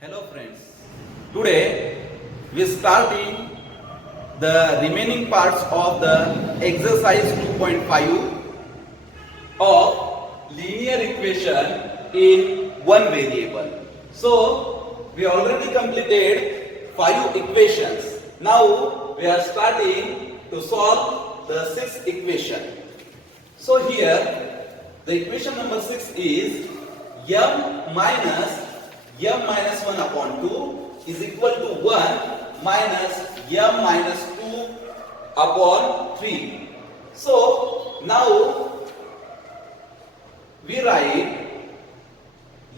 Hello friends, today we starting the remaining parts of the exercise 2.5 of linear equation in one variable. So we already completed 5 equations. Now we are starting to solve the 6th equation. So here the equation number 6 is m minus 1 upon 2 is equal to 1 minus m minus 2 upon 3. So now we write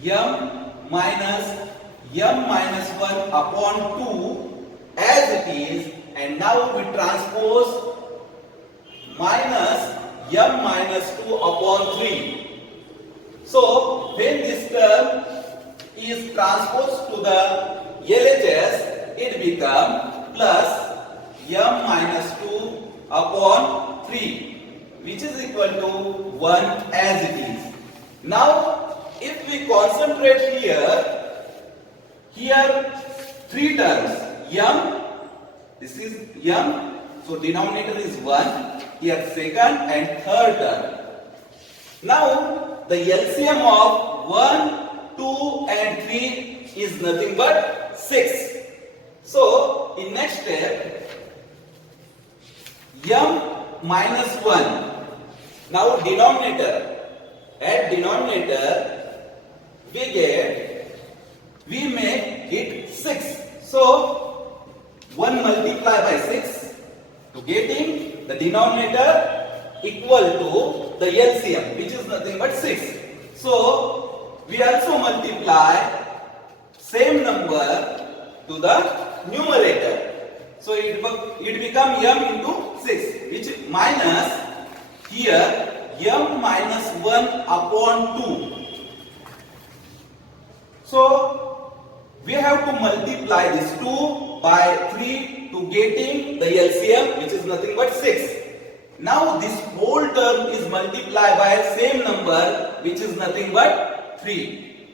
m minus 1 upon 2 as it is, and now we transpose minus m minus 2 upon 3. So when this term is transposed to the LHS, it becomes plus m minus 2 upon 3, which is equal to 1 as it is. Now if we concentrate here 3 terms, m, this is m, so denominator is 1, here second and third term. Now the LCM of 1, 2 and 3 is nothing but 6. So in next step, m minus 1. Now denominator, at denominator we make it 6. So 1 multiply by 6 to getting the denominator equal to the LCM, which is nothing but 6. So we also multiply same number to the numerator. So it becomes m into 6, which minus here m minus 1 upon 2. So we have to multiply this 2 by 3 to getting the LCM, which is nothing but 6. Now this whole term is multiplied by same number, which is nothing but 3,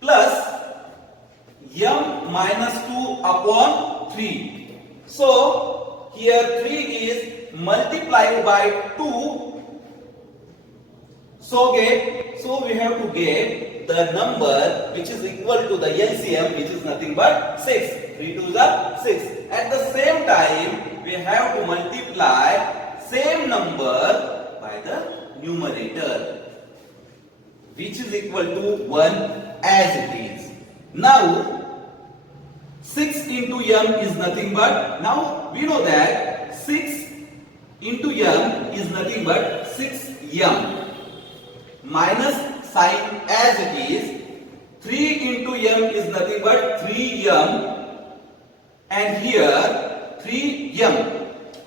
plus m minus 2 upon 3. So here 3 is multiplied by 2. So we have to get the number which is equal to the LCM, which is nothing but 6. 3 to the 6. At the same time, we have to multiply same number by the numerator, which is equal to 1 as it is. Now 6 into m is nothing but, now we know that 6 into m is nothing but 6m, minus sign as it is. 3 into m is nothing but 3m, and here 3m,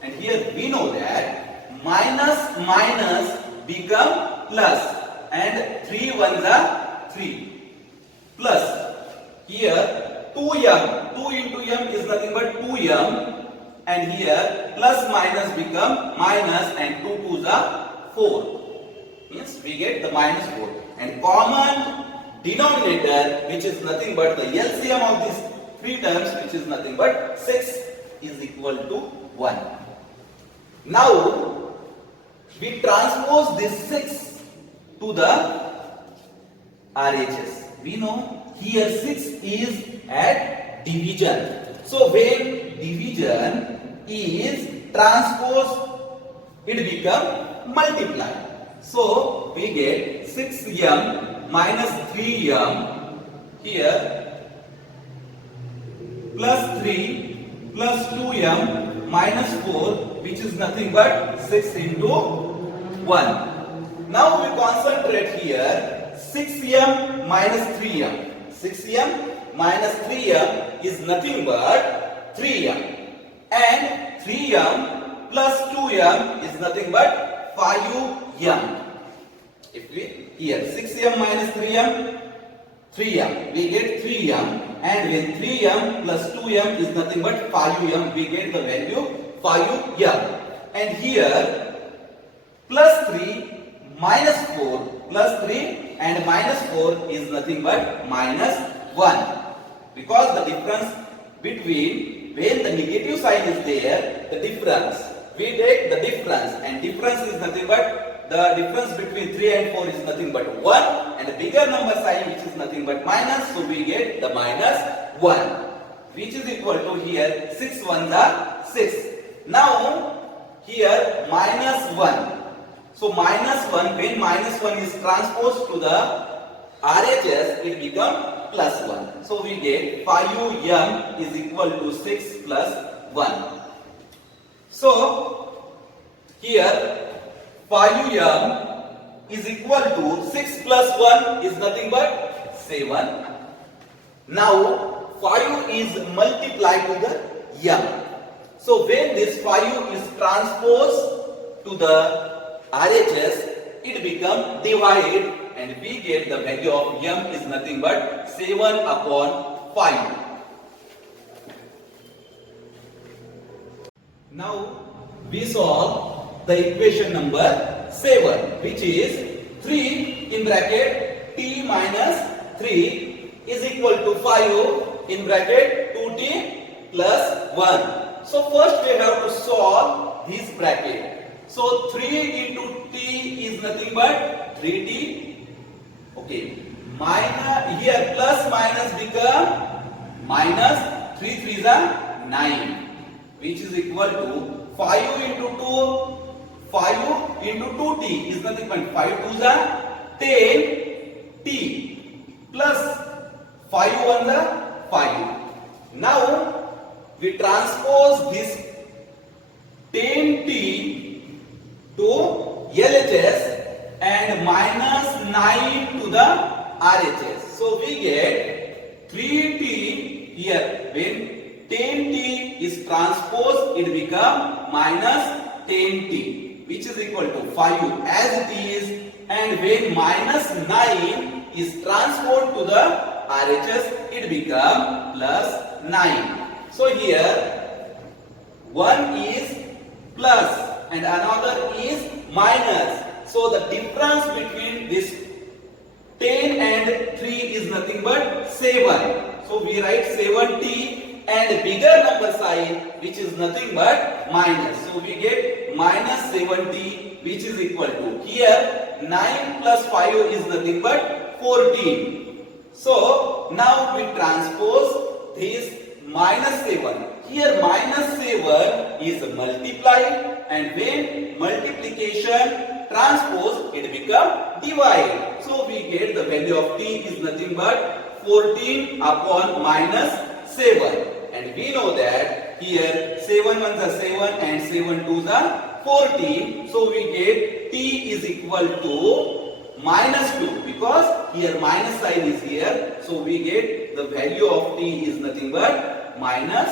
and here we know that minus become plus, and 3 ones are 3, plus here 2m, 2 into m is nothing but 2m, and here plus minus become minus, and 2 2s are 4, means we get the minus 4, and common denominator, which is nothing but the LCM of these 3 terms, which is nothing but 6, is equal to 1. Now we transpose this 6 to the RHS. We know here 6 is at division. So when division is transposed, it becomes multiply. So we get 6m minus 3m here, plus 3 plus 2m minus 4, which is nothing but 6 into 1. Now we concentrate here 6m minus 3m. 6m minus 3m is nothing but 3m, and 3m plus 2m is nothing but 5m. If we here 6m minus 3m, we get 3m, and when 3m plus 2m is nothing but 5m, we get the value 5m. And here plus 3 minus 4 plus 3 and minus 4 is nothing but minus 1. because the difference between when the negative sign is there, the difference, we take the difference, and difference is nothing but the difference between 3 and 4 is nothing but 1, and the bigger number sign which is nothing but minus, so we get the minus 1, which is equal to here 6 ones are 6. Now here minus 1. So minus 1, when minus 1 is transposed to the RHS, it becomes plus 1. So we get 5m is equal to 6 plus 1. So here 5m is equal to 6 plus 1 is nothing but 7. Now 5 is multiplied to the m. So when this 5 is transposed to the RHS, it becomes divided, and we get the value of m is nothing but 7 upon 5. Now we solve the equation number 7, which is 3 in bracket t minus 3 is equal to 5 in bracket 2t plus 1. So first we have to solve this bracket. So 3 into t is nothing but 3t. Okay. Minus, here plus minus become minus, 3 3s are 9, which is equal to 5 into 2, 5 into 2t is nothing but 5 2s are 10t plus 5 1s are 5. Now we transpose this 10t to LHS and minus 9 to the RHS. So we get 3t here. When 10t is transposed, it becomes minus 10t, which is equal to 5 as it is. And when minus 9 is transposed to the RHS, it becomes plus 9. So here 1 is plus and another is minus. So the difference between this 10 and 3 is nothing but 7. So we write 7t and bigger number sign which is nothing but minus. So we get minus 7t, which is equal to, here 9 plus 5 is nothing but 14. So now we transpose this minus 7. Here minus 7 is multiplied, and when multiplication transpose, it become divide. So we get the value of t is nothing but 14 upon minus 7. And we know that here 7 ones are 7 and 7 twos are 14. So we get t is equal to minus 2, because here minus sign is here. So we get the value of t is nothing but minus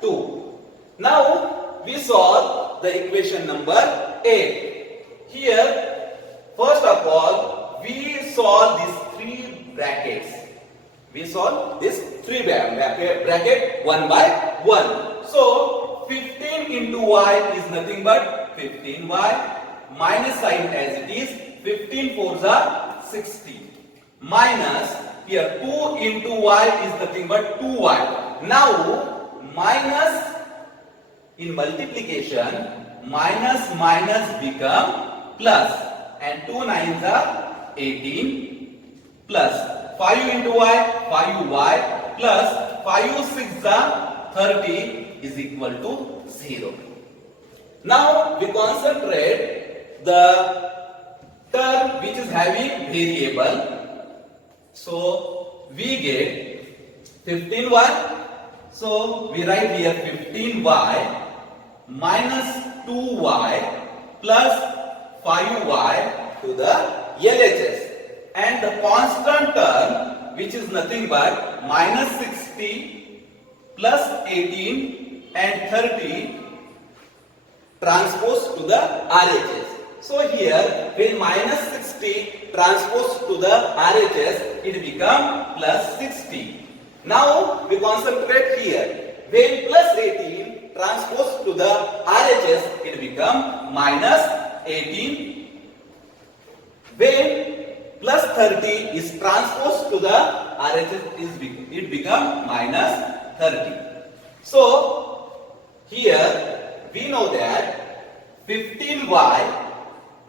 2. Now we solve the equation number 8. Here first of all we solve these three brackets. We solve this three bracket one by one. So 15 into y is nothing but 15y, minus sign as it is, 15 fours are 60, minus here 2 into y is nothing but 2y. Now minus in multiplication, minus minus become plus, and 2 9s are 18 plus 5 into y, 5y plus 5 6s are 30 is equal to 0. Now we concentrate the term which is having variable. So we get 15y. So we write here 15y minus 2y plus 5y to the LHS, and the constant term which is nothing but minus 60 plus 18 and 30 transpose to the RHS. So here when minus 60 transpose to the RHS, it becomes plus 60. Now we concentrate here. When plus 18 transpose to the RHS, it becomes minus 18. When plus 30 is transposed to the RHS is it become minus 30. So here we know that 15y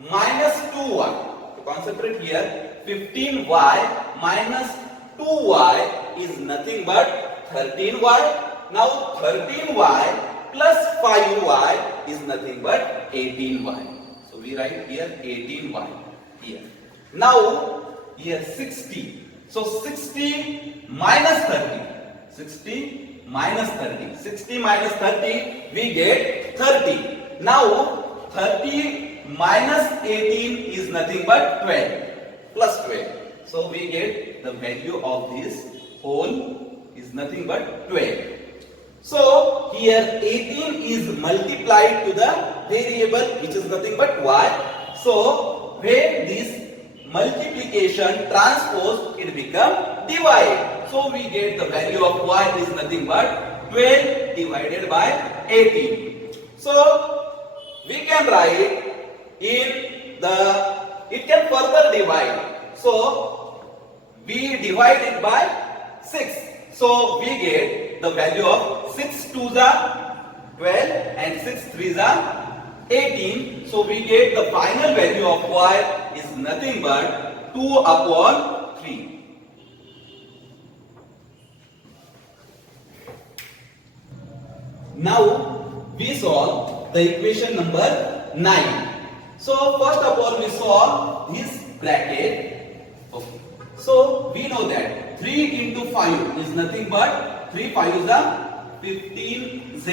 minus 2y. To concentrate here, 15y minus 2y is nothing but 13y. Now 13y plus 5y is nothing but 18y. So we write here 18y here. Now here 60. So 60 minus 30. 60 minus 30. 60 minus 30 we get 30. Now 30 minus 18 is nothing but 12 plus 12. So we get the value of this whole is nothing but 12. So here 18 is multiplied to the variable which is nothing but y. So when this multiplication transpose, it become divide. So we get the value of y is nothing but 12 divided by 18. So we can write in the, it can further divide. So we divide it by 6. So we get the value of 6 2s are 12 and 6 3s are 18. So we get the final value of y is nothing but 2 upon 3. Now we solve the equation number 9. So first of all we solve this bracket. Okay. So we know that 3 into 5 is nothing but 3 5 is the 15z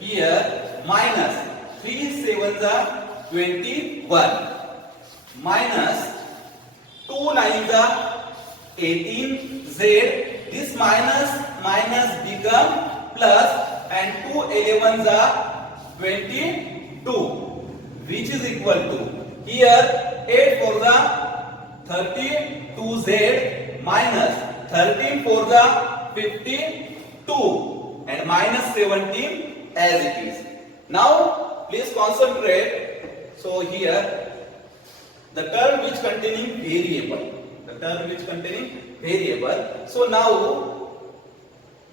here minus 3 7s are 21 minus 2 9s are 18z. This minus become plus and 2 11s are 22 which is equal to here 8 for the 32z minus 13 for the 52 and minus 17 as it is. Now please concentrate. So here the term which containing variable. The term which containing variable. So now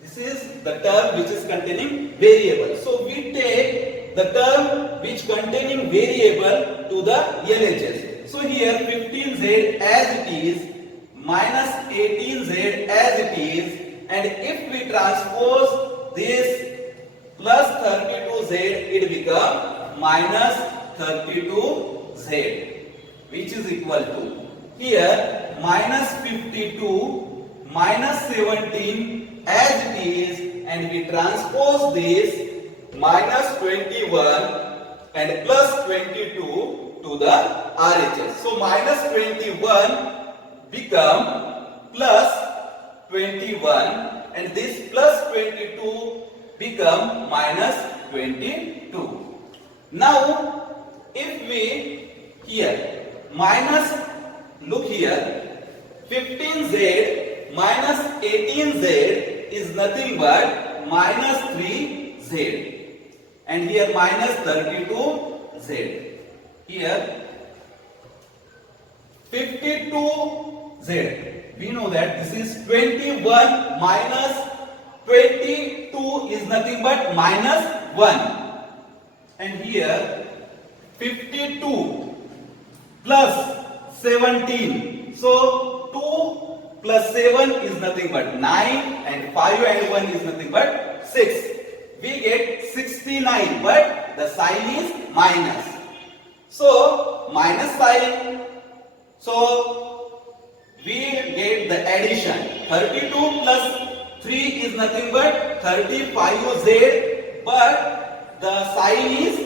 this is the term which is containing variable. So we take the term which containing variable to the LHS. So here 15z as it is minus 18z as it is, and if we transpose this plus 32z, it become minus 32z which is equal to here minus 52 minus 17 as it is, and we transpose this minus 21 and plus 22 to the RHS. So minus 21 become plus 21 and this plus 22 become minus 22. Now if we here minus, look here, 15z minus 18z is nothing but minus 3z, and here minus 32z. Here 52z, we know that this is 21 minus 22 is nothing but minus 1, and here 52 plus 17. So 2 plus 7 is nothing but 9 and 5 and 1 is nothing but 6. We get 69, but the sign is minus. So minus sign. So we get the addition. 32 plus 3 is nothing but 35z, but the sign is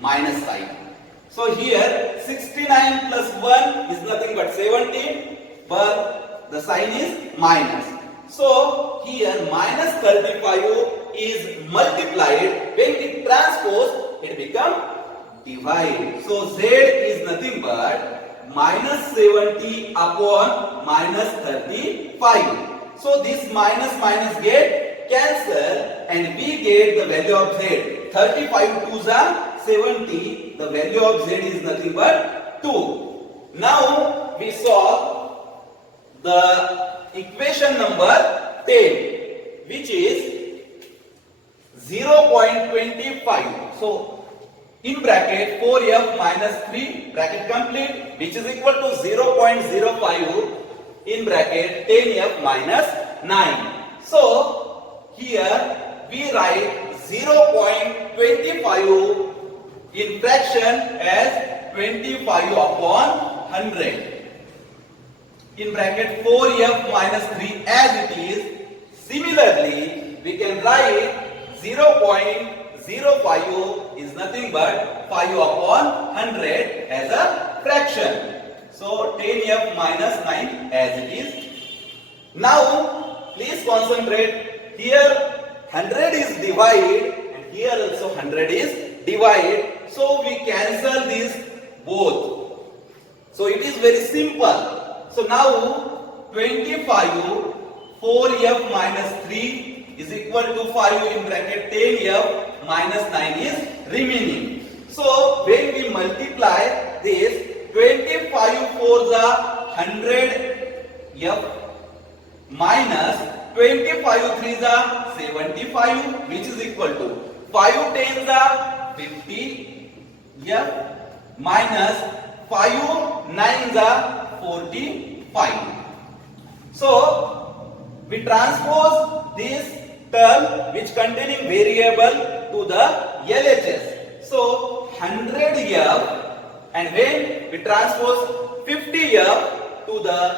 minus sign. So here 69 plus 1 is nothing but 17, but the sign is minus. So here minus 35 is multiplied. When it transpose, it become divide. So z is nothing but minus 70 upon minus 35. So this minus get cancel and we get the value of z. 35 2s are 70. The value of z is nothing but 2. Now we solve the equation number 10, which is 0.25. So in bracket 4f minus 3 bracket complete, which is equal to 0.05 in bracket 10f minus 9. So here we write 0.25 in fraction as 25 upon 100. In bracket 4f minus 3 as it is. Similarly, we can write 0.05 is nothing but 5 upon 100 as a fraction. So 10f minus 9 as it is. Now please concentrate. Here 100 is divided and here also 100 is divided. So we cancel these both. So it is very simple. So now 25 4f minus 3 is equal to 5 in bracket 10f minus 9 is remaining. So when we multiply this, 25 4 the 100f minus 25 3 the 75, which is equal to 5 10 the 50f minus 5 9 the 45. So we transpose this term which containing variable to the LHS. So 100f, and when we transpose 50f to the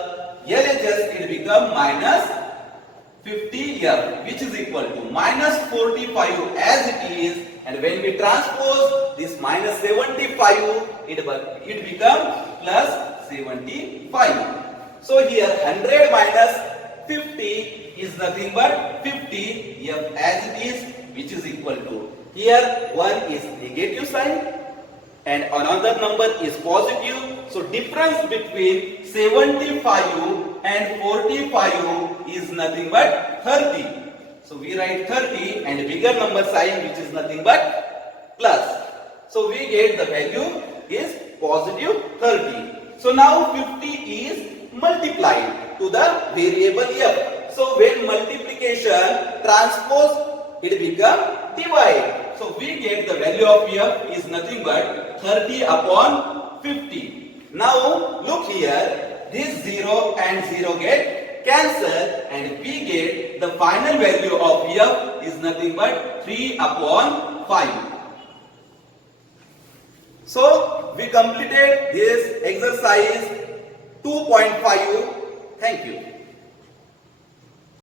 LHS, it becomes minus 50f, which is equal to minus 45 as it is, and when we transpose this minus 75, it becomes plus 75. So here 100 minus 50 is nothing but 50 f as it is, which is equal to, here one is negative sign and another number is positive. So difference between 75 and 45 is nothing but 30. So we write 30 and bigger number sign, which is nothing but plus. So we get the value is positive 30. So now 50 is multiplied to the variable f. So when multiplication transpose, it become divide. So we get the value of f is nothing but 30 upon 50. Now look here, this 0 and 0 get cancelled and we get the final value of f is nothing but 3 upon 5. So we completed this exercise 2.5. Thank you.